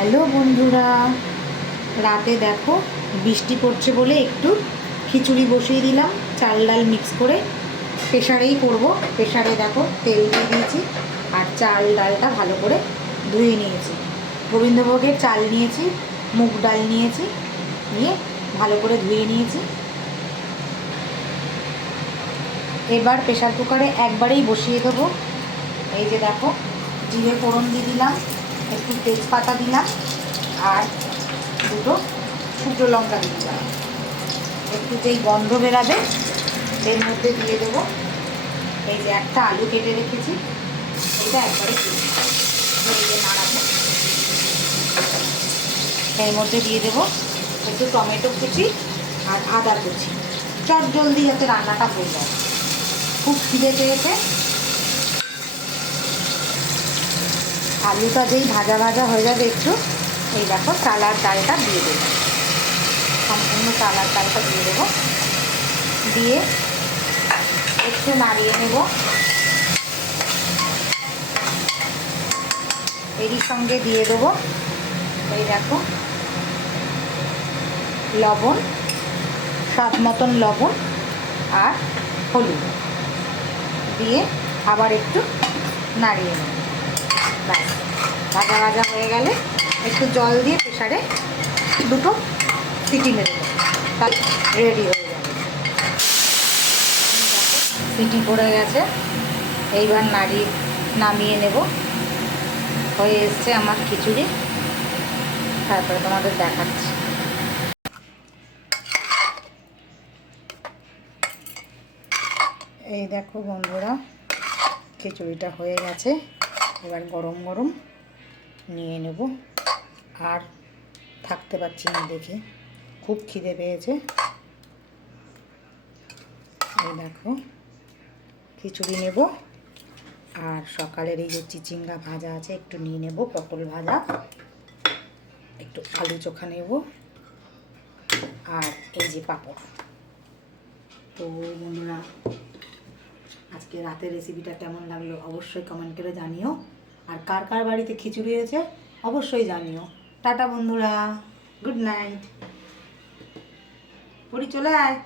Hello বন্ধুরা, রাতে দেখো বৃষ্টি পড়ছে বলে একটু খিচুড়ি বসিয়ে দিলাম। চাল ডাল মিক্স করে প্রেশারেই করব। প্রেশারে দেখো তেল দিয়ে দিয়েছি আর চাল ডালটা ভালো করে ধুয়ে নিয়েছি। গোবিন্দভোগের চাল নিয়েছি, মুগ ডাল নিয়েছি, নিয়ে ভালো করে ধুয়ে নিয়েছি। এবার প্রেশার কুকারে একবারেই বসিয়ে দেবো। এই যে দেখো, জিরে ফোড়ন দিয়ে দিলাম, একটু তেজপাতা দিলাম আর দুটো শুকনো লঙ্কা দিয়ে দিলাম। একটু যেই গন্ধ বেরাবে এর মধ্যে দিয়ে দেবো এই যে একটা আলু কেটে রেখেছি, এটা একবারে দিয়ে নাড়াবো। এর মধ্যে দিয়ে দেবো একটু টমেটো কুচি আর আদা কুচি। চট জলদি যাতে রান্নাটা হয়ে যায়। খুব খিদে পেয়েছে। আলুটা যেই ভাজা ভাজা হয়ে যাবে একটু, এই দেখো চাল আর ডালটা দিয়ে দেবো। সম্পূর্ণ চাল আর ডালটা দিয়ে দেবো, দিয়ে একটু নাড়িয়ে নেব। এরই সঙ্গে দিয়ে দেবো এই দেখো লবণ, স্বাদ মতন লবণ আর হলুদ দিয়ে আবার একটু নাড়িয়ে নেব। ব্যাস, ভাজা ভাজা হয়ে গেলে একটু জল দিয়ে প্রেশারে দুটো সিটি মেরে দেবো, তাহলে রেডি হয়ে যাবে। সিটি পড়ে গেছে, এইবার নামিয়ে নেব। হয়ে এসছে আমার খিচুড়ি, তারপরে তোমাদের দেখাচ্ছি। এই দেখো বন্ধুরা, খিচুড়িটা হয়ে গেছে। এবার গরম গরম নিয়ে নেব। আর থাকতে পারছি না দেখে, খুব খিদে পেয়েছে। এই দেখো খিচুড়ি নেব, আর সকালের এই যে চিচিঙ্গা ভাজা আছে একটু নিয়ে নেব, পটল ভাজা, একটু আলু চোখা নেব, আর এই যে পাঁপড়। তো বন্ধুরা, আজকে রাতের রেসিপিটা কেমন লাগলো অবশ্যই কমেন্ট করে জানিও। আর কার কার বাড়িতে খিচুড়ি হয়েছে অবশ্যই জানিও। টাটা বন্ধুরা, গুড নাইট। পরি চলে আয়।